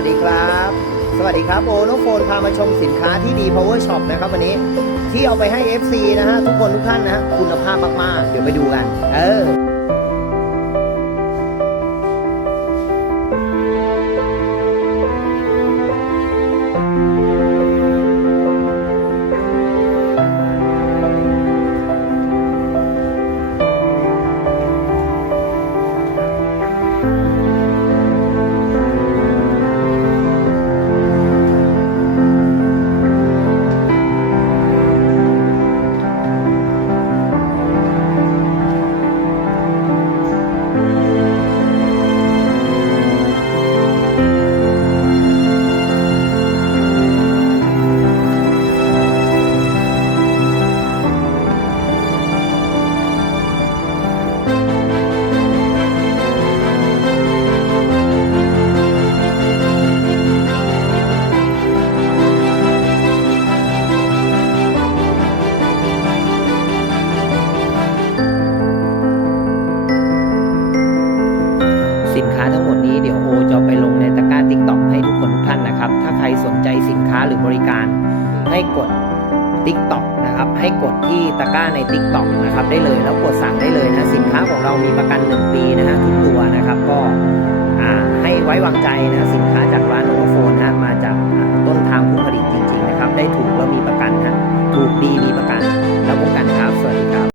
วัสดีครับ สวัสดีครับโอโนโฟนพามาชมสินค้าที่ดี power shop นะครับวันนี้ที่เอาไปให้ FC นะฮะทุกคนทุกท่านนะคุณภาพมากๆ เดี๋ยวไปดูกัน เออ สินค้าทั้งหมดนี้เดี๋ยวโอจะไปลงในตะกร้าติ๊กต็อกให้ทุกคนทุกท่านนะครับ ถ้าใครสนใจสินค้าหรือบริการให้กดติ๊กต็อกนะครับ ให้กดที่ตะกร้าใน Tik t o อกนะครับได้เลยแล้วกดสั่งได้เลยนะสินค้าของเรามีประกัน 1 ปีนะฮะทุกตัวนะครับก็ให้ไว้วางใจนะสินค้าจากร้านโอโฟนนะมาจากต้นทางผู้ผลิตจริง ๆ นะครับ ได้ถูกแล้วมีประกันนะ